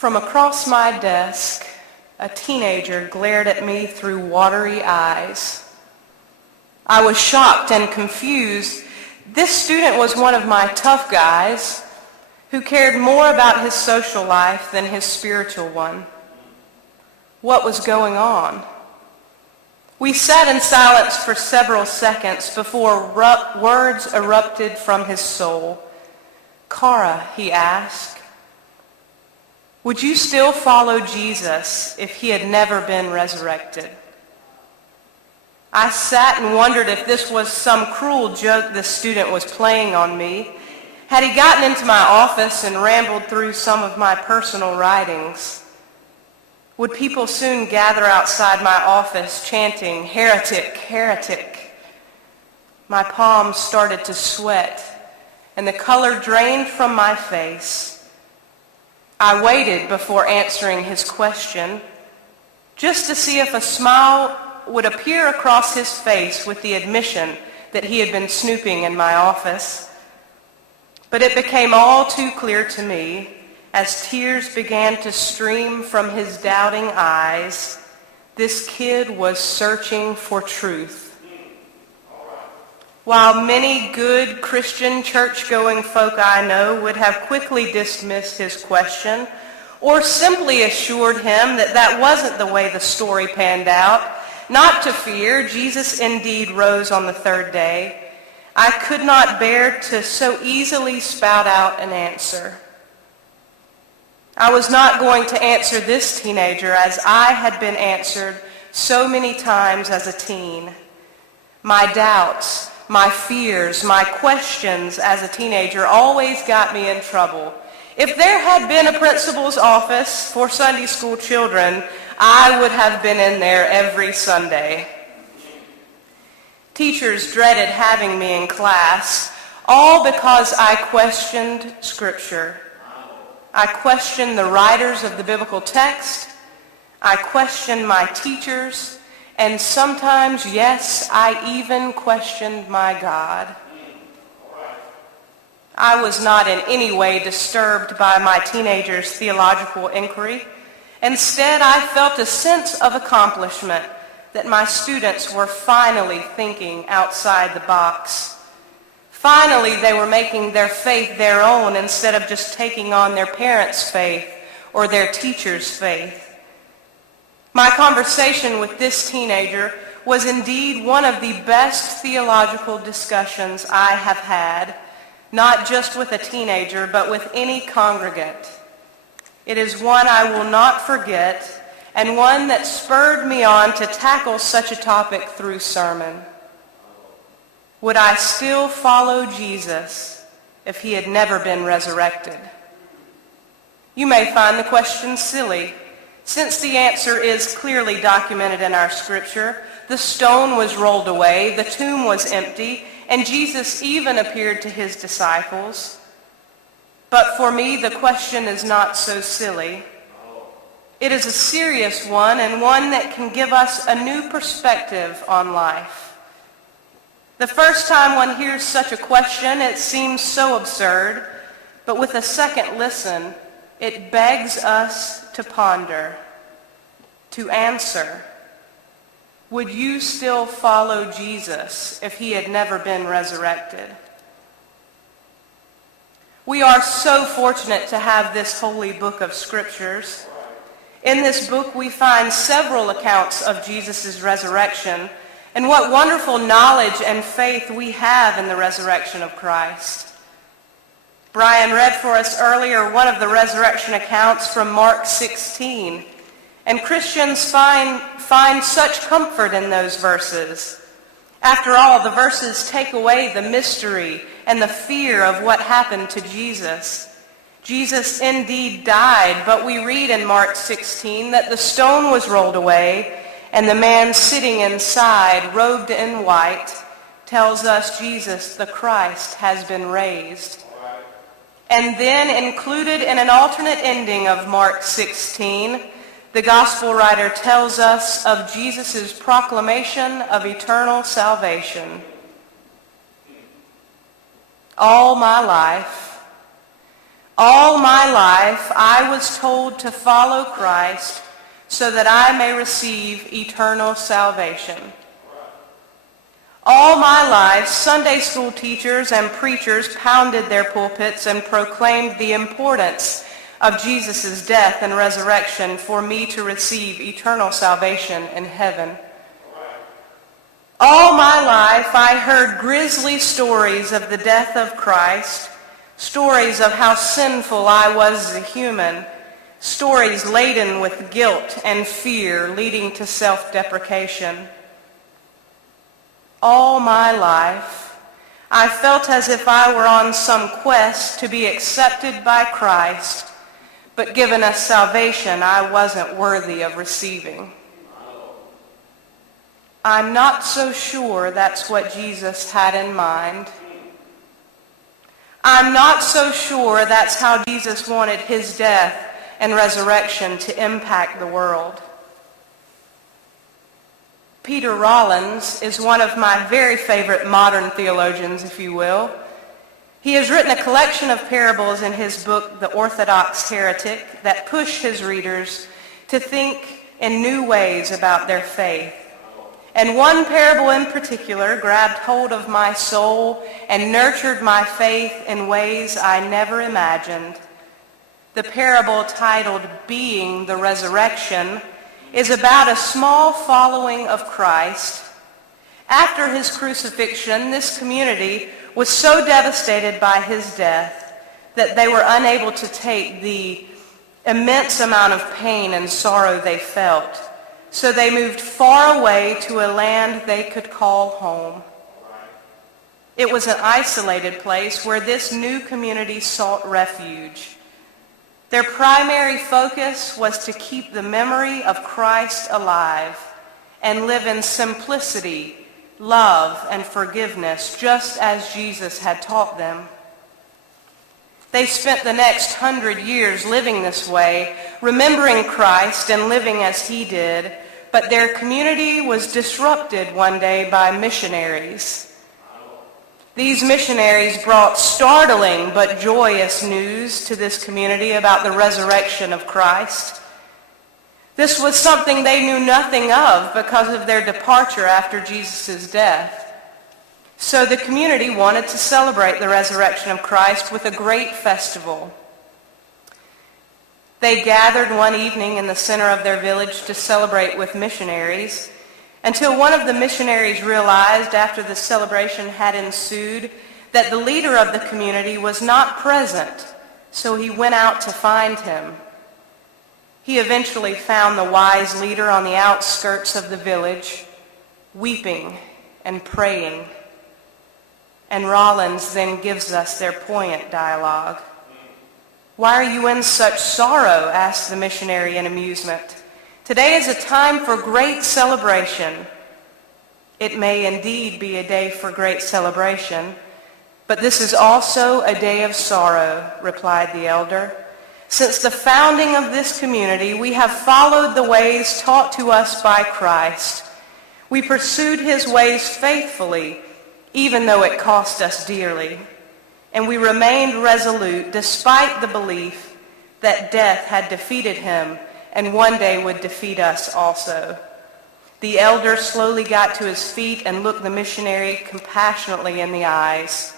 From across my desk, a teenager glared at me through watery eyes. I was shocked and confused. This student was one of my tough guys who cared more about his social life than his spiritual one. What was going on? We sat in silence for several seconds before words erupted from his soul. "Carra," he asked, "would you still follow Jesus if he had never been resurrected?" I sat and wondered if this was some cruel joke the student was playing on me. Had he gotten into my office and rambled through some of my personal writings? Would people soon gather outside my office chanting, "Heretic, heretic"? My palms started to sweat, and the color drained from my face. I waited before answering his question, just to see if a smile would appear across his face with the admission that he had been snooping in my office. But it became all too clear to me, as tears began to stream from his doubting eyes, this kid was searching for truth. While many good Christian church-going folk I know would have quickly dismissed his question or simply assured him that that wasn't the way the story panned out, not to fear, Jesus indeed rose on the third day, I could not bear to so easily spout out an answer. I was not going to answer this teenager as I had been answered so many times as a teen. My doubts, my fears, my questions as a teenager always got me in trouble. If there had been a principal's office for Sunday school children, I would have been in there every Sunday. Teachers dreaded having me in class, all because I questioned Scripture. I questioned the writers of the biblical text. I questioned my teachers. And sometimes, yes, I even questioned my God. I was not in any way disturbed by my teenager's theological inquiry. Instead, I felt a sense of accomplishment that my students were finally thinking outside the box. Finally, they were making their faith their own instead of just taking on their parents' faith or their teacher's faith. My conversation with this teenager was indeed one of the best theological discussions I have had, not just with a teenager, but with any congregant. It is one I will not forget, and one that spurred me on to tackle such a topic through sermon. Would I still follow Jesus if he had never been resurrected? You may find the question silly, since the answer is clearly documented in our Scripture. The stone was rolled away, the tomb was empty, and Jesus even appeared to his disciples. But for me, the question is not so silly. It is a serious one, and one that can give us a new perspective on life. The first time one hears such a question, it seems so absurd, but with a second listen, it begs us to ponder, to answer. Would you still follow Jesus if he had never been resurrected? We are so fortunate to have this holy book of Scriptures. In this book, we find several accounts of Jesus' resurrection, and what wonderful knowledge and faith we have in the resurrection of Christ. Brian read for us earlier one of the resurrection accounts from Mark 16, and Christians find such comfort in those verses. After all, the verses take away the mystery and the fear of what happened to Jesus. Jesus indeed died, but we read in Mark 16 that the stone was rolled away, and the man sitting inside, robed in white, tells us Jesus, the Christ, has been raised. And then included in an alternate ending of Mark 16, the gospel writer tells us of Jesus' proclamation of eternal salvation. All my life, All my life I was told to follow Christ so that I may receive eternal salvation. All my life, Sunday school teachers and preachers pounded their pulpits and proclaimed the importance of Jesus' death and resurrection for me to receive eternal salvation in heaven. All my life I heard grisly stories of the death of Christ, stories of how sinful I was as a human, stories laden with guilt and fear leading to self-deprecation. All my life I felt as if I were on some quest to be accepted by Christ, but given a salvation I wasn't worthy of receiving. I'm not so sure that's what Jesus had in mind. I'm not so sure that's how Jesus wanted his death and resurrection to impact the world. Peter Rollins is one of my very favorite modern theologians, if you will. He has written a collection of parables in his book, The Orthodox Heretic, that push his readers to think in new ways about their faith. And one parable in particular grabbed hold of my soul and nurtured my faith in ways I never imagined. The parable, titled Being the Resurrection, is about a small following of Christ. After his crucifixion, this community was so devastated by his death that they were unable to take the immense amount of pain and sorrow they felt. So they moved far away to a land they could call home. It was an isolated place where this new community sought refuge. Their primary focus was to keep the memory of Christ alive and live in simplicity, love, and forgiveness, just as Jesus had taught them. They spent the next 100 years living this way, remembering Christ and living as he did, but their community was disrupted one day by missionaries. These missionaries brought startling but joyous news to this community about the resurrection of Christ. This was something they knew nothing of because of their departure after Jesus' death. So the community wanted to celebrate the resurrection of Christ with a great festival. They gathered one evening in the center of their village to celebrate with missionaries, until one of the missionaries realized after the celebration had ensued that the leader of the community was not present, so he went out to find him. He eventually found the wise leader on the outskirts of the village, weeping and praying. And Rollins then gives us their poignant dialogue. "Why are you in such sorrow?" asked the missionary in amusement. "Today is a time for great celebration." "It may indeed be a day for great celebration, but this is also a day of sorrow," replied the elder. "Since the founding of this community, we have followed the ways taught to us by Christ. We pursued his ways faithfully, even though it cost us dearly. And we remained resolute despite the belief that death had defeated him and one day would defeat us also." The elder slowly got to his feet and looked the missionary compassionately in the eyes.